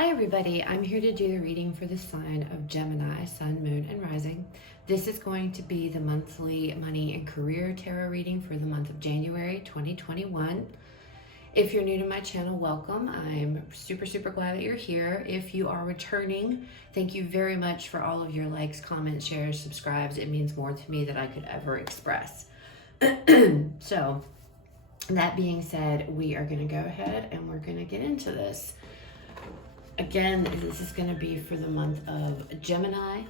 Hi everybody, I'm here to do the reading for the sign of Gemini, Sun, Moon, and Rising. This is going to be the monthly money and career tarot reading for the month of January 2021. If you're new to my channel, welcome. I'm super glad that you're here. If you are returning, thank you very much for all of your likes, comments, shares, subscribes. It means more to me than I could ever express. So, that being said, we are going to go ahead and we're going to get into this. Again, this is going to be for the month of Gemini,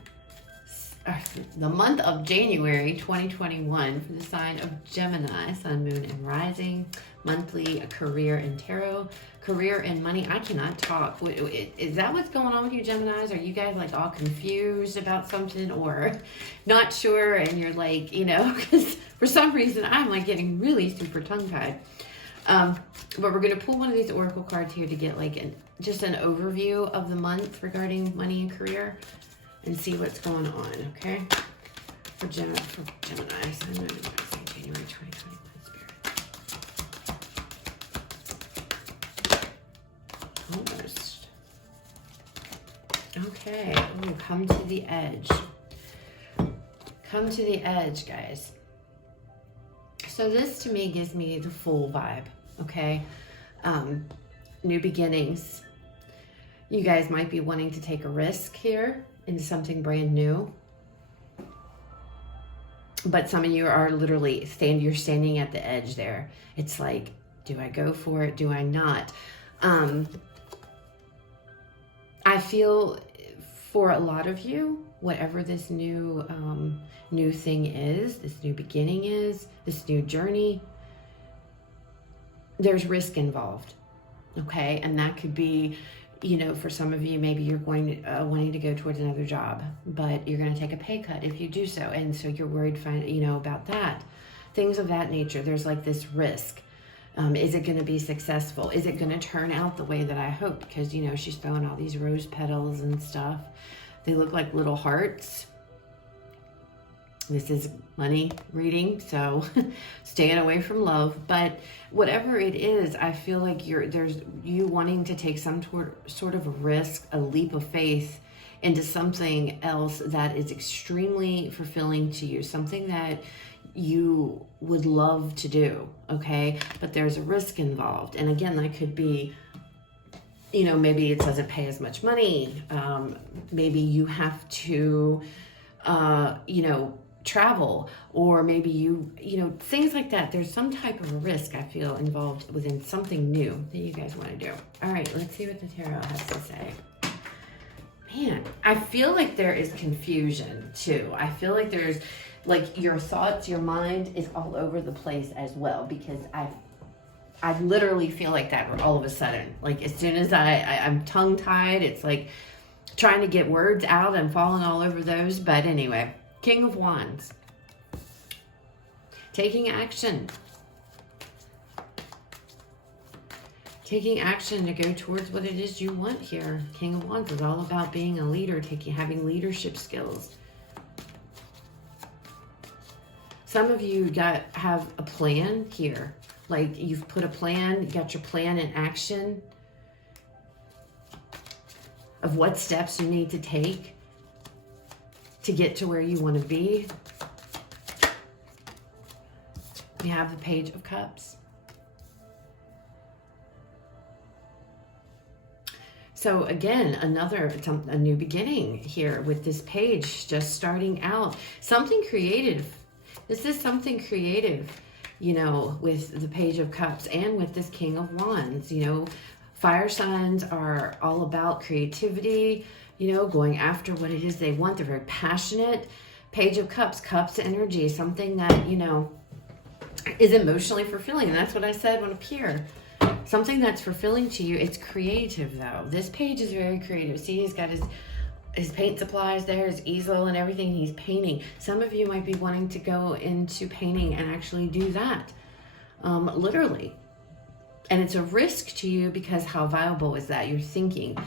the month of January 2021 for the sign of Gemini, Sun, Moon, and Rising. Monthly career and tarot, career and money. I cannot talk. Is that what's going on with you Geminis? Are you guys like all confused about something or not sure? And you're like, because for some reason I'm like getting really super tongue-tied. But we're going to pull one of these oracle cards here to get like just an overview of the month regarding money and career and see what's going on, okay? For Gemini, Sun, Moon, and Rising, January 2021 spirit. Almost. Okay, ooh, come to the edge. Come to the edge, guys. So this to me gives me the full vibe, okay? New beginnings. You guys might be wanting to take a risk here into something brand new. But some of you are literally you're standing at the edge there. It's like, do I go for it? Do I not? I feel for a lot of you, whatever this new thing is, this new beginning is, this new journey, there's risk involved, okay? And that could be, for some of you, maybe you're going to, wanting to go towards another job, but you're going to take a pay cut if you do so. And so you're worried, about that. Things of that nature. There's like this risk. Is it going to be successful? Is it going to turn out the way that I hope? Because, she's throwing all these rose petals and stuff. They look like little hearts. This is money reading, so staying away from love. But whatever it is, I feel like there's you wanting to take some sort of a risk, a leap of faith into something else that is extremely fulfilling to you, something that you would love to do, okay? But there's a risk involved. And again, that could be, maybe it doesn't pay as much money. Maybe you have to, travel, or maybe things like that. There's some type of a risk, I feel, involved within something new that you guys want to do. All right, let's see what the tarot has to say. Man, I feel like there is confusion too. I feel like there's like your thoughts, your mind is all over the place as well, because I literally feel like that all of a sudden. Like as soon as I'm tongue-tied, it's like trying to get words out. I'm falling all over those. But anyway, King of Wands. Taking action. Taking action to go towards what it is you want here. King of Wands is all about being a leader, having leadership skills. Some of you have a plan here. Like you've put a plan, you got your plan in action of what steps you need to take to get to where you want to be. You have the Page of Cups. So again, a new beginning here with this page, just starting out. Something creative. This is something creative, with the Page of Cups and with this King of Wands. Fire signs are all about creativity, going after what it is they want. They're very passionate. Page of Cups, cups energy, something that, is emotionally fulfilling. And that's what I said when up here. Something that's fulfilling to you. It's creative though. This page is very creative. See, he's got his paint supplies there, his easel and everything. He's painting. Some of you might be wanting to go into painting and actually do that. Literally. And it's a risk to you because how viable is that? You're thinking,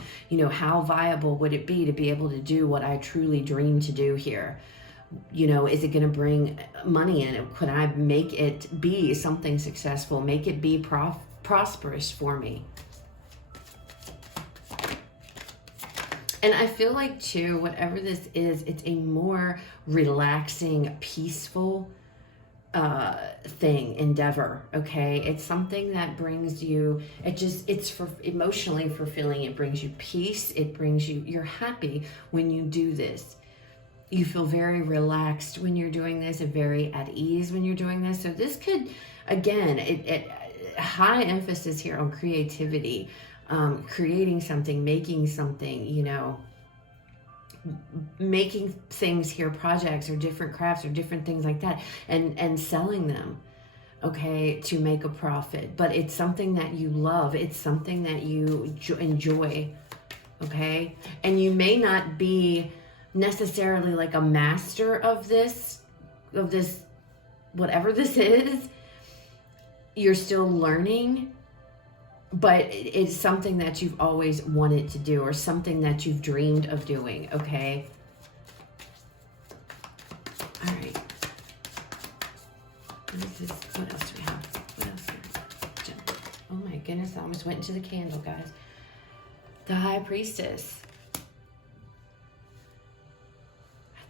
how viable would it be to be able to do what I truly dream to do here? Is it going to bring money in? Could I make it be something successful? Make it be prosperous for me? And I feel like too, whatever this is, it's a more relaxing, peaceful endeavor. Okay, it's something that brings you, it's for emotionally fulfilling. It brings you peace. It brings you, you're happy when you do this. You feel very relaxed when you're doing this and very at ease when you're doing this. So this could, again, it high emphasis here on creativity, creating something, making something, you know, making things here, projects or different crafts or different things like that, and selling them, okay, to make a profit. But it's something that you love. It's something that you enjoy, okay? And you may not be necessarily like a master of this, whatever this is. You're still learning, but it's something that you've always wanted to do or something that you've dreamed of doing, okay? All right. What else do we have? What else here? Oh my goodness, I almost went into the candle, guys. The High Priestess.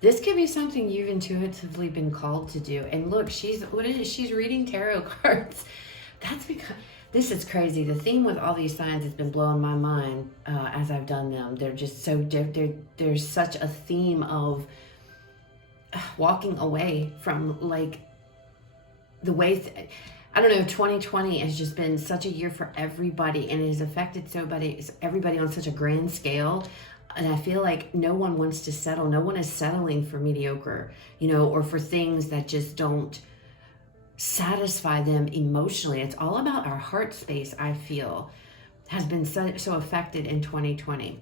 This could be something you've intuitively been called to do. And look, she's reading tarot cards. That's because, this is crazy. The theme with all these signs has been blowing my mind as I've done them. They're just so different. There's such a theme of walking away from like the way, I don't know, 2020 has just been such a year for everybody, and it has affected everybody on such a grand scale. And I feel like no one wants to settle. No one is settling for mediocre, you know, or for things that just don't satisfy them emotionally. It's all about our heart space, I feel, has been so affected in 2020.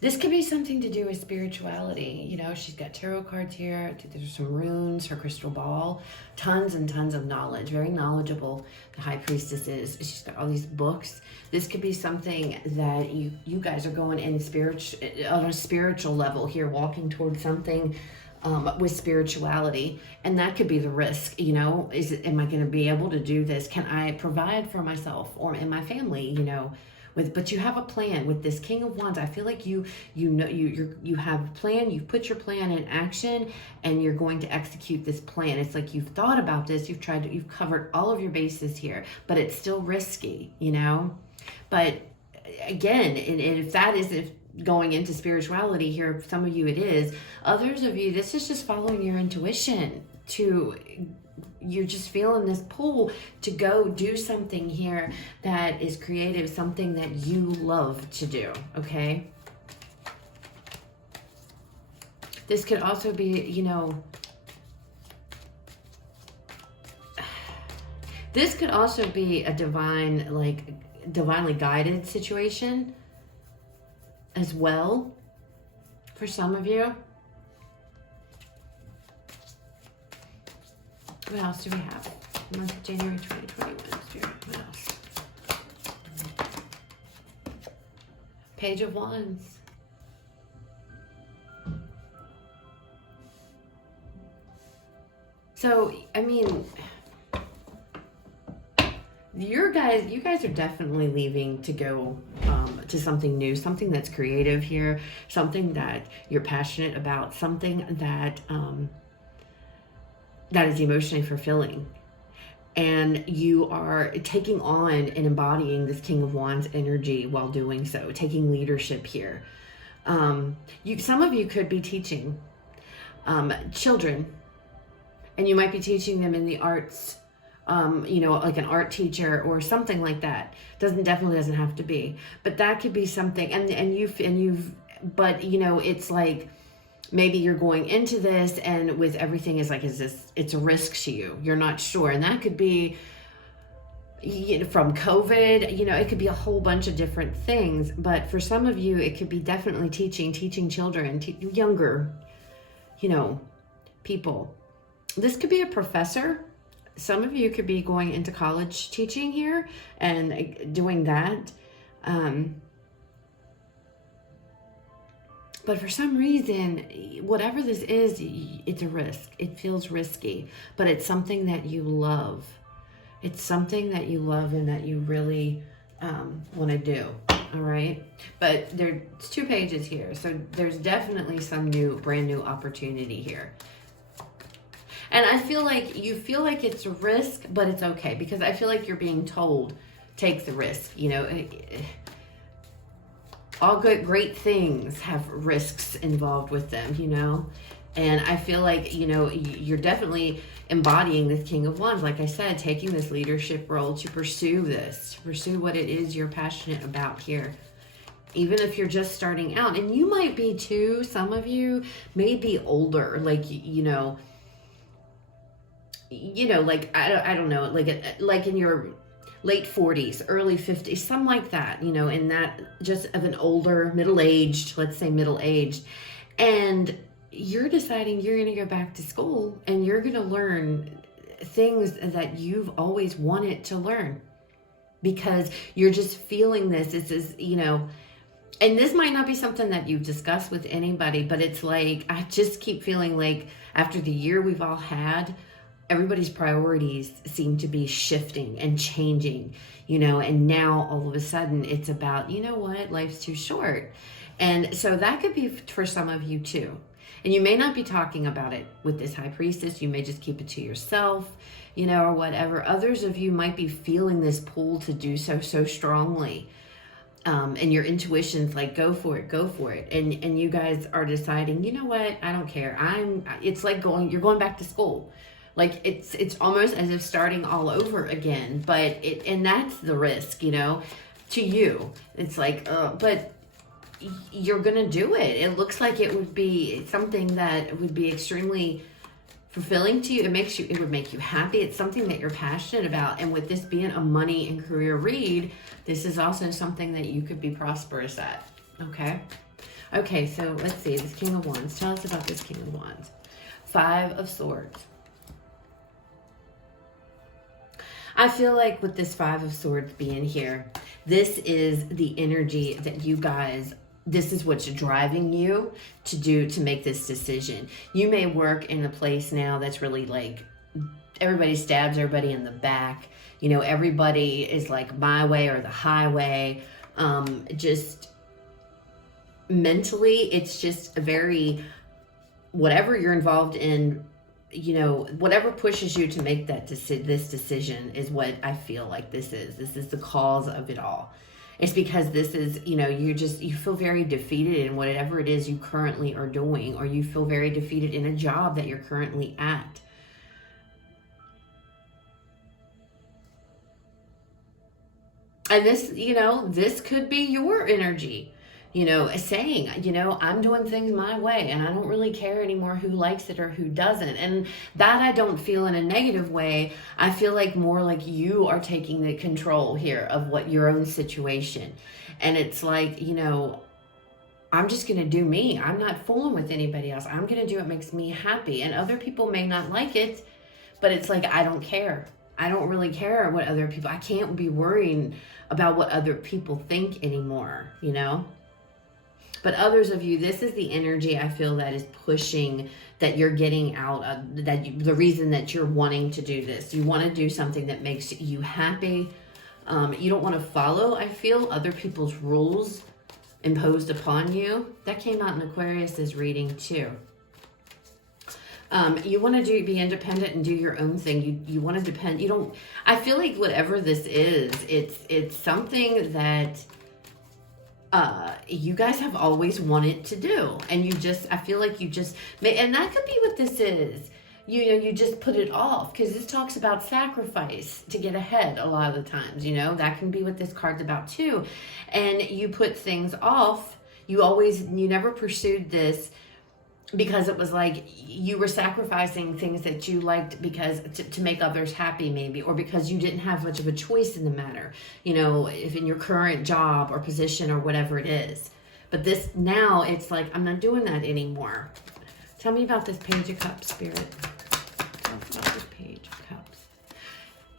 This could be something to do with spirituality. You know, she's got tarot cards here. There's some runes, her crystal ball, tons and tons of knowledge. Very knowledgeable, the High Priestess is. She's got all these books. This could be something that you guys are going in on a spiritual level here, walking towards something with spirituality. And that could be the risk, you know, am I going to be able to do this? Can I provide for myself or in my family, you know? But you have a plan with this King of Wands. I feel like you have a plan. You've put your plan in action, and you're going to execute this plan. It's like you've thought about this. You've covered all of your bases here, but it's still risky, you know. But again, and if that isn't going into spirituality here, some of you it is. Others of you, this is just following your intuition you're just feeling this pull to go do something here that is creative, something that you love to do, okay? This could also be, you know, this could also be a divinely guided situation as well for some of you. What else do we have? Month of January 2021. Spirit, what else? Page of Wands. So, I mean, you guys are definitely leaving to go to something new, something that's creative here, something that you're passionate about, something that that is emotionally fulfilling. And you are taking on and embodying this King of Wands energy while doing so, taking leadership here. Some of you could be teaching children, and you might be teaching them in the arts, you know, like an art teacher or something like that. Definitely doesn't have to be, but that could be something. But you know, it's like, maybe you're going into this and with everything is like, it's a risk to you. You're not sure. And that could be, you know, from COVID, you know, it could be a whole bunch of different things. But for some of you, it could be definitely teaching children, younger, you know, people. This could be a professor. Some of you could be going into college teaching here and doing that. But for some reason, whatever this is, it's a risk. It feels risky, but it's something that you love. It's something that you love and that you really want to do. All right. But there's 2 pages here. So there's definitely some brand new opportunity here. And I feel like you feel like it's a risk, but it's okay, because I feel like you're being told, take the risk. You know, all great things have risks involved with them, you know. And I feel like, you know, you're definitely embodying this King of Wands, like I said, taking this leadership role to pursue this, to pursue what it is you're passionate about here. Even if you're just starting out, and you might be too, some of you may be older, like, you know, like, I don't know, like in your late 40s, early 50s, something like that, you know, in that just of an older, middle-aged, let's say middle-aged, and you're deciding you're going to go back to school and you're going to learn things that you've always wanted to learn, because you're just feeling this is, you know, and this might not be something that you've discussed with anybody, but it's like, I just keep feeling like after the year we've all had, everybody's priorities seem to be shifting and changing, you know, and now all of a sudden it's about, you know what, life's too short. And so that could be for some of you too. And you may not be talking about it with this High Priestess. You may just keep it to yourself, you know, or whatever. Others of you might be feeling this pull to do so strongly. And your intuition's like, go for it, go for it. And you guys are deciding, you know what, I don't care. It's like you're going back to school. Like it's almost as if starting all over again, and that's the risk, you know, to you. It's like, but you're going to do it. It looks like it would be something that would be extremely fulfilling to you. It would make you happy. It's something that you're passionate about. And with this being a money and career read, this is also something that you could be prosperous at. Okay. Okay. So let's see, this King of Wands. Tell us about this King of Wands. 5 of Swords. I feel like with this 5 of Swords being here, this is the energy that you guys, this is what's driving you to make this decision. You may work in a place now that's really like, everybody stabs everybody in the back. You know, everybody is like my way or the highway. Just mentally, it's just a very, whatever you're involved in, you know, whatever pushes you to make this decision is what I feel like this is. This is the cause of it all. It's because this is, you know, you feel very defeated in whatever it is you currently are doing, or you feel very defeated in a job that you're currently at. And this, you know, this could be your energy, you know, saying, you know, I'm doing things my way and I don't really care anymore who likes it or who doesn't. And that I don't feel in a negative way. I feel like more like you are taking the control here of what your own situation. And it's like, you know, I'm just going to do me. I'm not fooling with anybody else. I'm going to do what makes me happy. And other people may not like it, but it's like, I don't care. I don't really care what other people, I can't be worrying about what other people think anymore, you know? But others of you, this is the energy I feel that is pushing, that you're getting out of, the reason that you're wanting to do this. You want to do something that makes you happy. You don't want to follow, I feel, other people's rules imposed upon you. That came out in Aquarius's reading too. You want to be independent and do your own thing. You want to depend. You don't. I feel like whatever this is, it's something that you guys have always wanted to do, and I feel like you just and that could be what this is. You know, you just put it off, because this talks about sacrifice to get ahead a lot of the times. You know, that can be what this card's about too. And you put things off. You never pursued this, because it was like you were sacrificing things that you liked because to make others happy, maybe, or because you didn't have much of a choice in the matter, you know, if in your current job or position or whatever it is. But this, now it's like, I'm not doing that anymore. Tell me about this Page of Cups, Spirit. Tell us about this Page of Cups.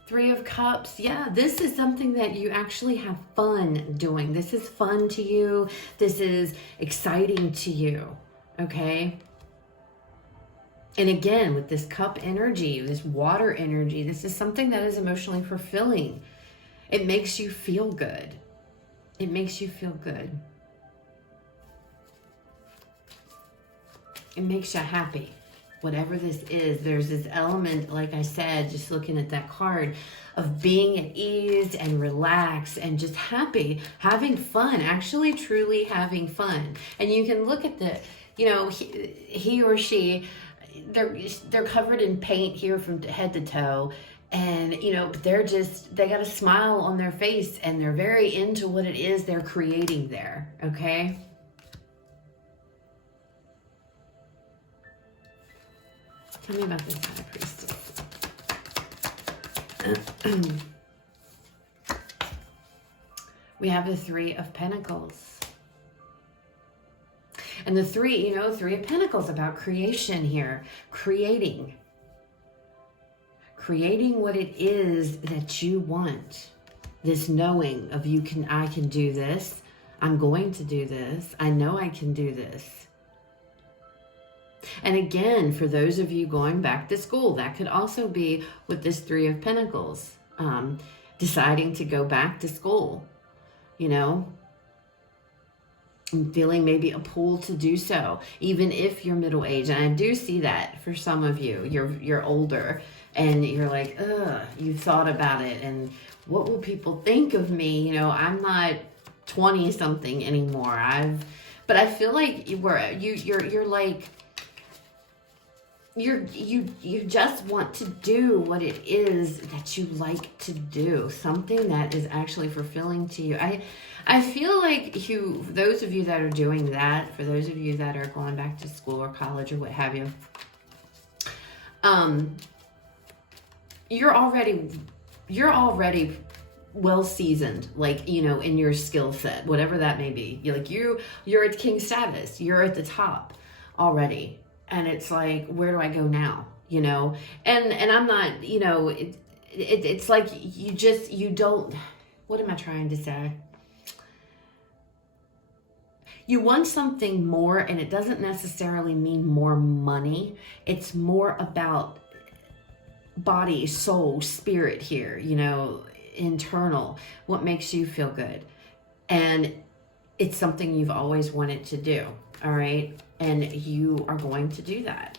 3 of Cups. Yeah, this is something that you actually have fun doing. This is fun to you. This is exciting to you. Okay. And again, with this cup energy, this water energy, this is something that is emotionally fulfilling. It makes you feel good. It makes you feel good. It makes you happy. Whatever this is, there's this element, like I said, just looking at that card, of being at ease and relaxed and just happy, having fun, actually truly having fun. And you can look at the, you know, he or she, they're covered in paint here from head to toe. And, you know, they got a smile on their face and they're very into what it is they're creating there, okay? Tell me about this High Priestess. We have the Three of Pentacles. And the Three of Pentacles about creation here. Creating what it is that you want. This knowing of I can do this. I'm going to do this. I know I can do this. And again, for those of you going back to school, that could also be with this Three of Pentacles, deciding to go back to school, you know, and feeling maybe a pull to do so, even if you're middle-aged. And I do see that for some of you, you're older and you're like, ugh, you've thought about it. And what will people think of me? You know, I'm not 20 something anymore. But I feel like you're like, you just want to do what it is that you like to do, something that is actually fulfilling to you. I feel like those of you that are doing that, for those of you that are going back to school or college or what have you, you're already well seasoned, like, you know, in your skill set, whatever that may be. You're at king status, you're at the top already. And it's like, where do I go now? You know, and I'm not, you know, it's like you don't, what am I trying to say? You want something more, and it doesn't necessarily mean more money. It's more about body, soul, spirit here, you know, internal, what makes you feel good. And it's something you've always wanted to do, all right? And you are going to do that.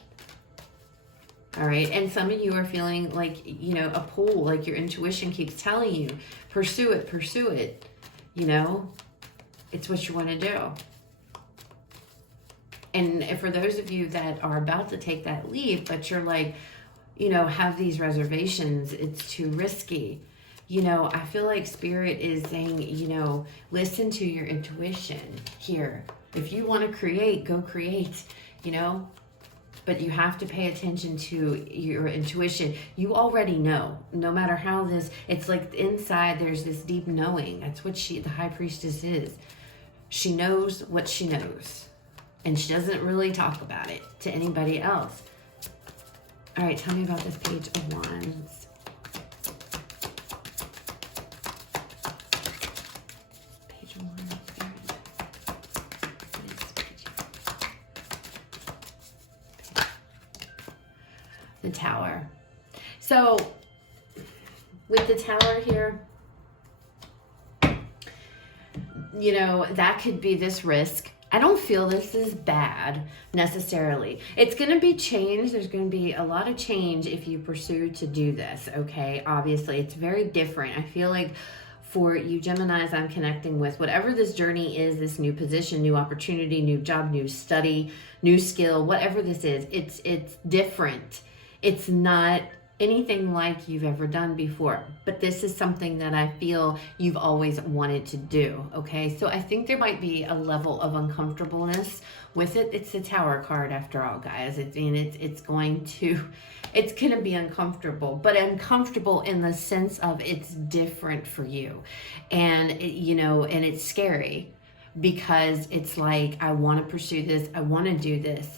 All right. And some of you are feeling like, you know, a pull, like your intuition keeps telling you, pursue it. You know, it's what you want to do. And for those of you that are about to take that leap, but you're like, you know, have these reservations, it's too risky. You know, I feel like Spirit is saying, you know, listen to your intuition here. If you want to create, go create, you know, but you have to pay attention to your intuition. You already know, no matter how it's like inside there's this deep knowing. That's what the High Priestess is. She knows what she knows, and she doesn't really talk about it to anybody else. All right, tell me about this Page of Wands. The Tower. So with the Tower here, you know, that could be this risk. I don't feel this is bad necessarily. It's going to be change. There's going to be a lot of change if you pursue to do this, okay? Obviously, it's very different. I feel like for you Geminis I'm connecting with, whatever this journey is, this new position, new opportunity, new job, new study, new skill, whatever this is, it's different. It's not anything like you've ever done before, but this is something that I feel you've always wanted to do, okay? So I think there might be a level of uncomfortableness with it. It's the Tower card after all, guys. It's going to be uncomfortable, but uncomfortable in the sense of it's different for you. And, and it's scary because it's like, I want to pursue this, I want to do this.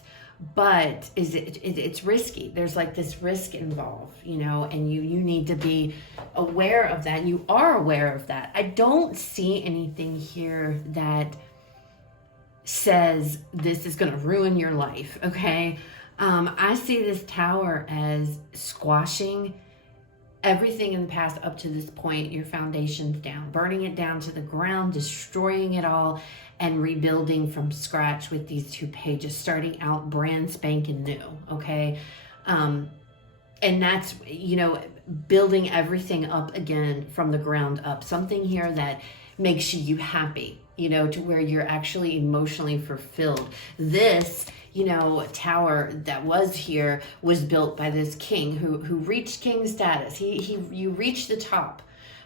But it's risky. There's like this risk involved, and you need to be aware of that. You are aware of that. I don't see anything here that says this is going to ruin your life, okay? I see this Tower as squashing everything in the past up to this point, your foundation's down, burning it down to the ground, destroying it all, and rebuilding from scratch with these 2 pages, starting out brand spanking new, okay? And that's, you know, building everything up again from the ground up. Something here that makes you happy, you know, to where you're actually emotionally fulfilled. This, you know, tower that was here was built by this king who reached king status. You reached the top,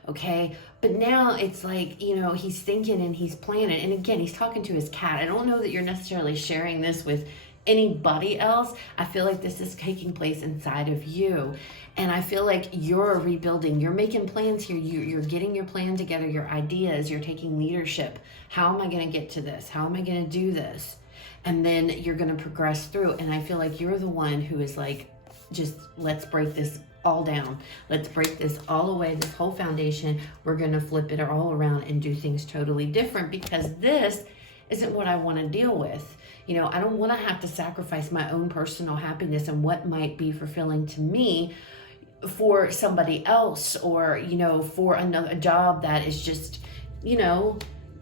okay? But now it's like, you know, he's thinking and he's planning. And again, he's talking to his cat. I don't know that you're necessarily sharing this with anybody else. I feel like this is taking place inside of you. And I feel like you're rebuilding, you're making plans here. You're getting your plan together, your ideas, you're taking leadership. How am I going to get to this? How am I going to do this? And then you're going to progress through. And I feel like you're the one who is like, just let's break this all down. Let's break this all away, this whole foundation. We're going to flip it all around and do things totally different, because this isn't what I want to deal with. You know, I don't want to have to sacrifice my own personal happiness and what might be fulfilling to me for somebody else, or, you know, for a job that is just, you know,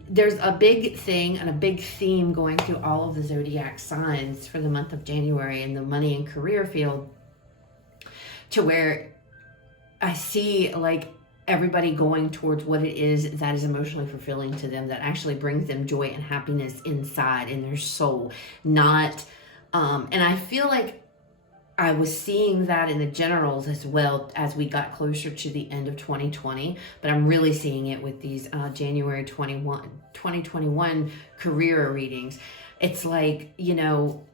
there's a big thing and a big theme going through all of the zodiac signs for the month of January in the money and career field, to where I see like everybody going towards what it is that is emotionally fulfilling to them, that actually brings them joy and happiness inside in their soul. Not, and I feel like I was seeing that in the generals as well as we got closer to the end of 2020, but I'm really seeing it with these January 2021 career readings. It's like, you know,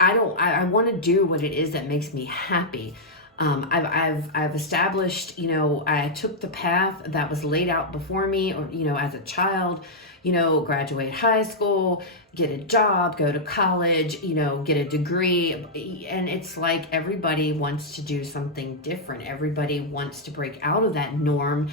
I want to do what it is that makes me happy. I've established, you know, I took the path that was laid out before me, or, you know, as a child, you know, graduate high school, get a job, go to college, you know, get a degree. And it's like everybody wants to do something different. Everybody wants to break out of that norm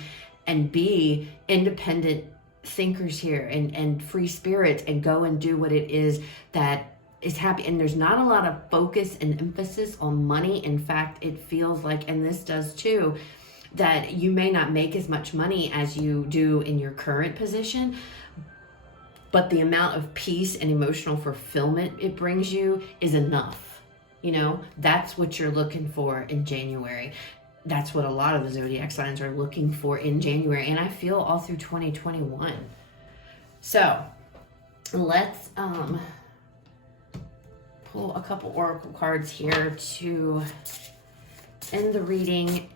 and be independent thinkers here and free spirits and go and do what it is that is happy. And there's not a lot of focus and emphasis on money. In fact, it feels like, and this does too, that you may not make as much money as you do in your current position, but the amount of peace and emotional fulfillment it brings you is enough. You know, that's what you're looking for in January. That's what a lot of the zodiac signs are looking for in January. And I feel all through 2021. So let's pull a couple oracle cards here to end the reading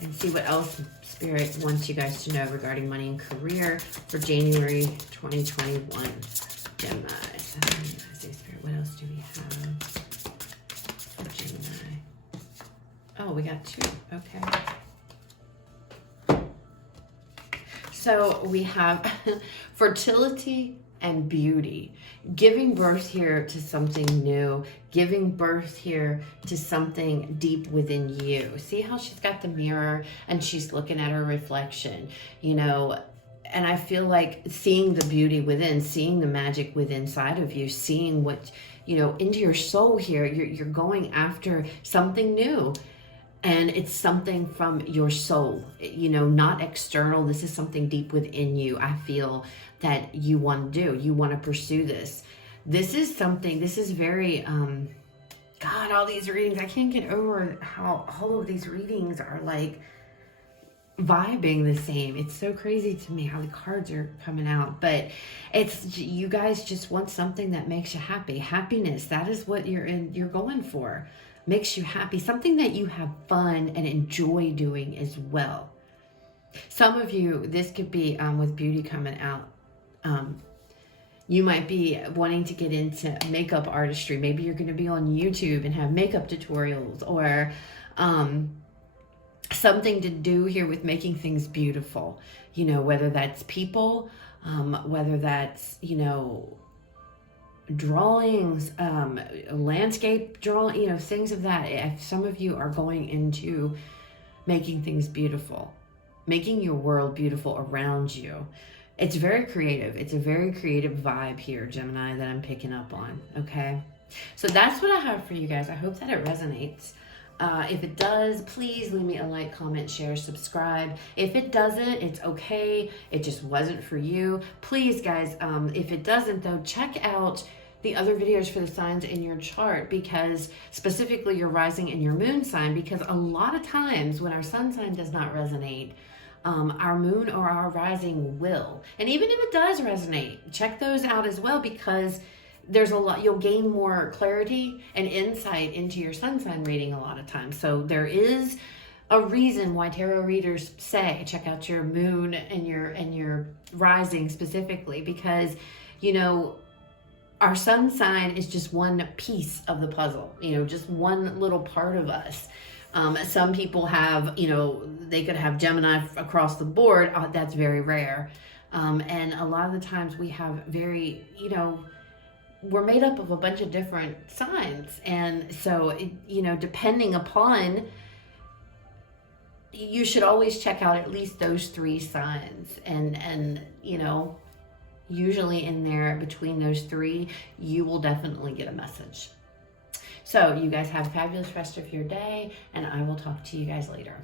and see what else Spirit wants you guys to know regarding money and career for January 2021. Gemini. Spirit, what else do we have for Gemini? Oh, we got 2. Okay. So we have fertility and beauty, giving birth here to something new, giving birth here to something deep within you. See how she's got the mirror and she's looking at her reflection, you know, and I feel like seeing the beauty within, seeing the magic within inside of you, seeing what, you know, into your soul here. You're going after something new. And it's something from your soul, you know, not external. This is something deep within you. I feel that you want to do. You want to pursue this. This is something, this is very, God, all these readings, I can't get over how all of these readings are like vibing the same. It's so crazy to me how the cards are coming out. But it's, you guys just want something that makes you happy. Happiness, that is what you're going for. Makes you happy, something that you have fun and enjoy doing as well. Some of you, this could be with beauty coming out, you might be wanting to get into makeup artistry. Maybe you're going to be on YouTube and have makeup tutorials, or something to do here with making things beautiful, you know, whether that's people, whether that's, you know, drawings, landscape drawing, you know, things of that. If some of you are going into making things beautiful, making your world beautiful around you, it's very creative. It's a very creative vibe here, Gemini, that I'm picking up on. Okay, so that's what I have for you guys. I hope that it resonates. If it does, please leave me a like, comment, share, subscribe. If it doesn't, it's okay. It just wasn't for you. Please, guys, if it doesn't, though, check out the other videos for the signs in your chart, because specifically your rising and your moon sign, because a lot of times when our sun sign does not resonate, our moon or our rising will. And even if it does resonate, check those out as well, because there's a lot, you'll gain more clarity and insight into your sun sign reading a lot of times. So there is a reason why tarot readers say check out your moon and your rising specifically, because, you know, our sun sign is just one piece of the puzzle, you know, just one little part of us. Some people have, you know, they could have Gemini across the board. That's very rare. And a lot of the times we have very, you know, we're made up of a bunch of different signs. And so, you know, depending upon, you should always check out at least those 3 signs. And you know, usually in there between those 3, you will definitely get a message. So you guys have a fabulous rest of your day, and I will talk to you guys later.